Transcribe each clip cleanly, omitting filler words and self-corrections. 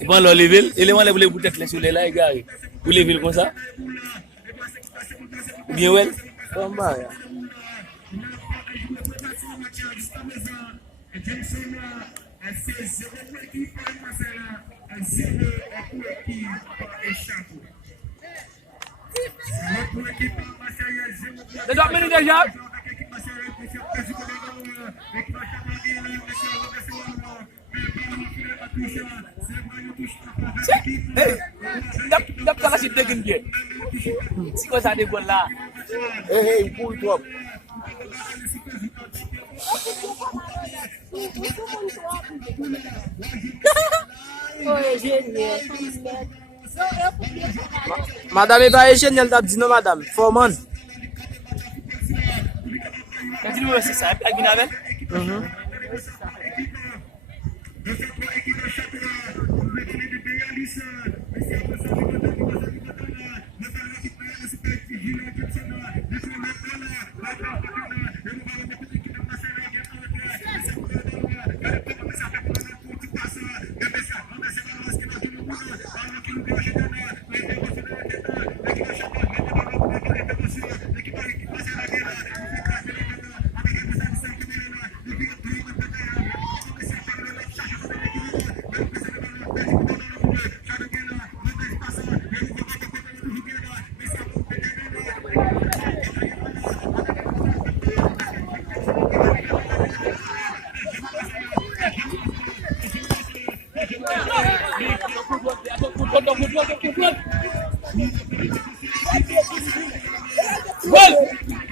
Et bon, le level, élément les peut-être les sur les là, gars. Vous level comme ça? Ou bien ouais? De 2 minutes déjà. Dap kala si degen ge. Si ko sa de gol la. Hey, pull it up. Madame est pas génial, t'as dit non, madame. Foreman. Continue c'est ça, avec Binavel.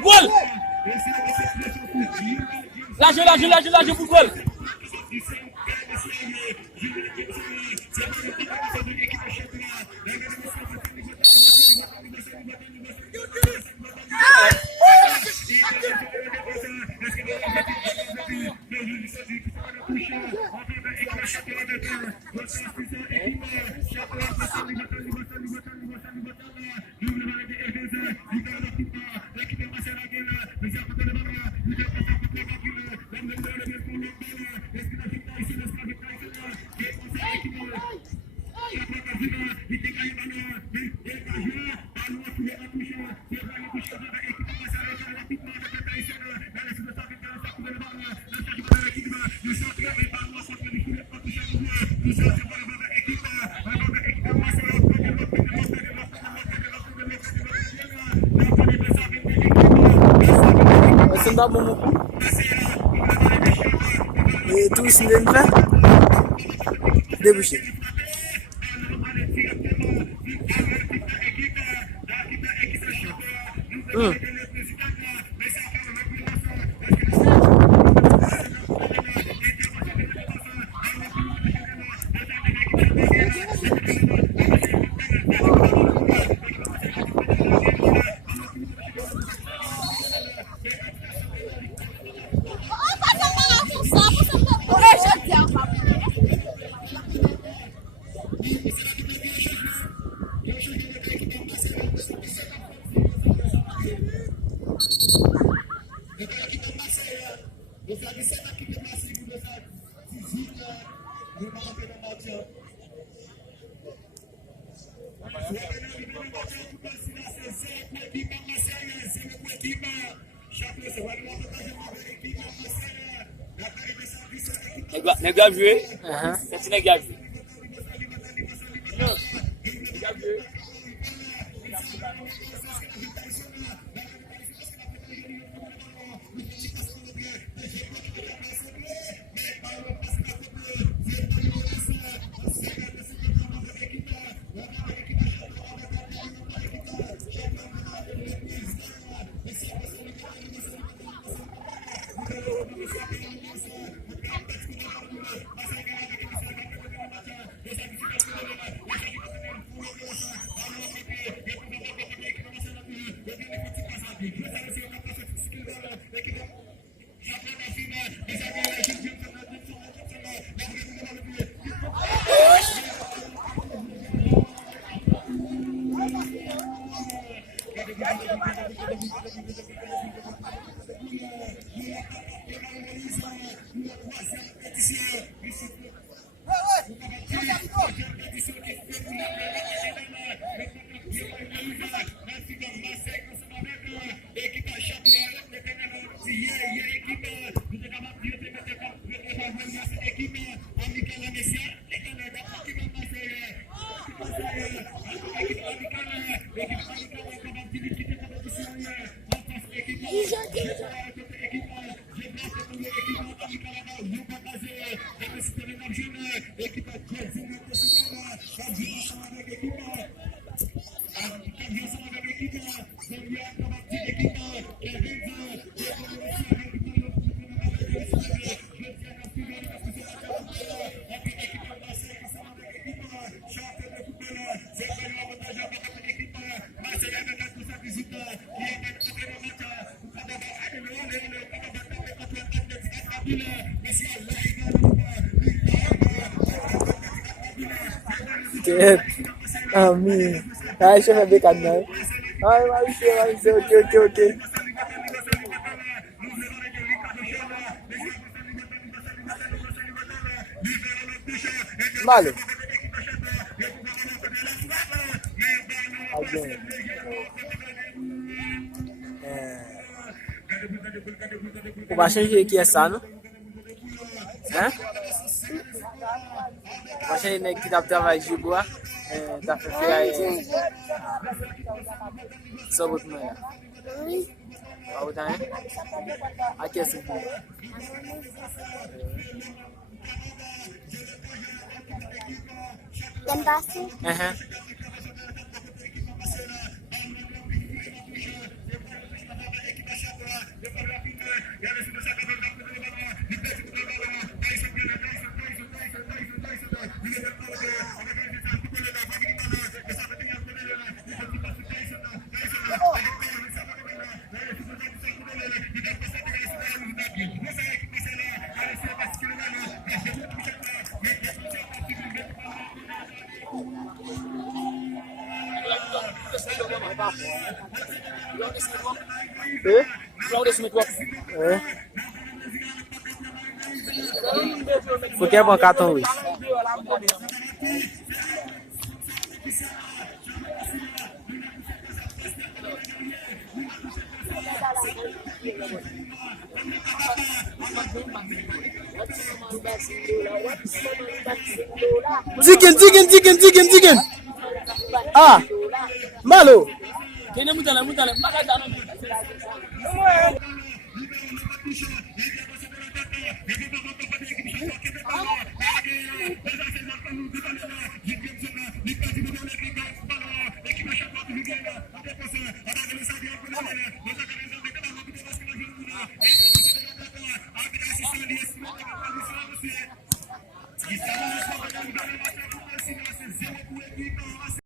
Gol! Lâche pour gol! Et tout ce n'est pas débouché. Nèg a joué. C'est nèg a joué. Amin. Aisha vai ver cadê? Ai, vai ser, ok. Malo. Alguém. O baixinho aqui é sano. Baixinho que dá pra vai de boa. Dá pra ver aí. Só botar mais. Vai botar aí. Aqui é assim. Dan basi. Por que é bom cartão, Luiz? Zigen. Ah, Malo. Kene mutala makadano.